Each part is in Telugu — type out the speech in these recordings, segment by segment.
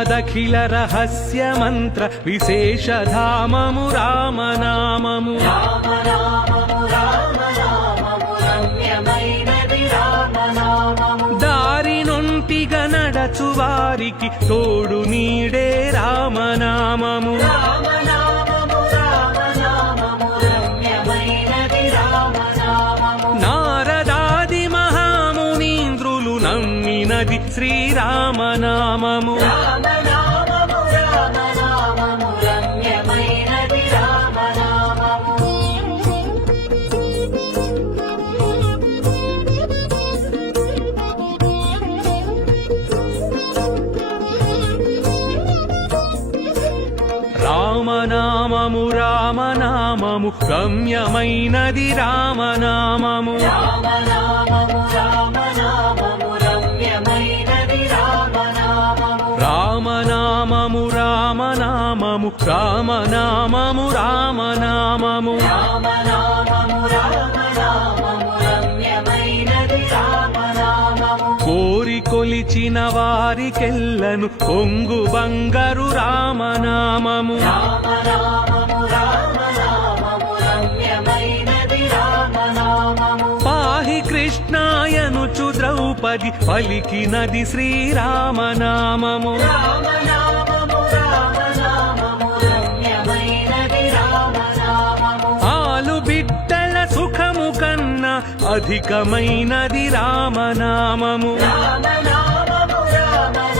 శ్రీమదఖిల రహస్య మంత్ర విశేషధామము రామనామము రామనామము. రామనామము దారి నడచు వారికి తోడు నీడే రామనామము. శ్రీరామనామము. రామనామము రామనామము రమ్యమైనది రామనామము. రామనామము రామనామము రామనామము. రామనామము. కోరి కొలిచిన వారికెల్లను పొంగు బంగారు రామనామము. రామనామము ద్రౌపది పలికినది శ్రీరామనామము. ఆలు బిడ్డల సుఖము కన్నా అధికమైనది రామనామము రామనామము రామనామము.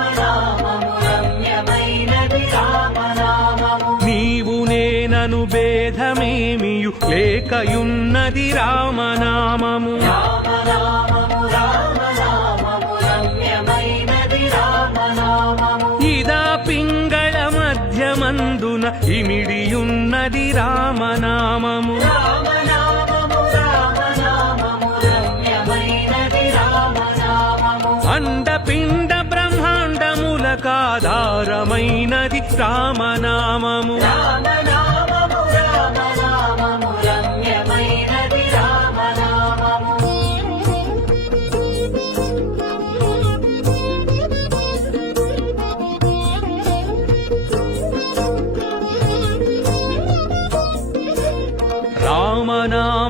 నేనను భేదమేమియు? లేకయున్నది రామనామము. ఇదా పింగళ మధ్యమందున ఇమిడియున్నది రామనామము. అండపిండ రామనామము రామనామము. రామ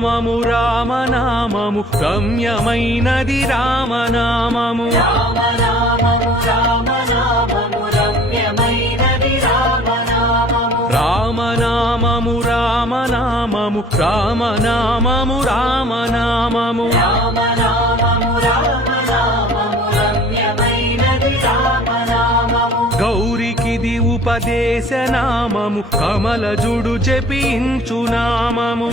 రామనామము రామనామము రమ్యమైనది రామనామము. రామనామము రామనామము రామనామము రామనామము. రామనామము రామనామము ఉపదేశ నామము కమల జుడు చెపించు నామము.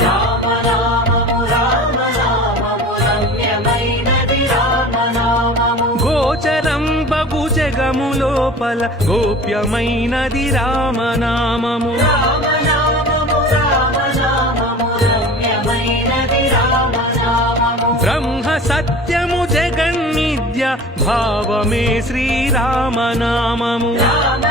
గోచరం బగు జగము లోపల గోప్యమైనది రామనామము. రామనామము రామనామము రమ్యమైనది బ్రహ్మ సత్యము జగన్నిద్య భావమే శ్రీరామనామము. రామ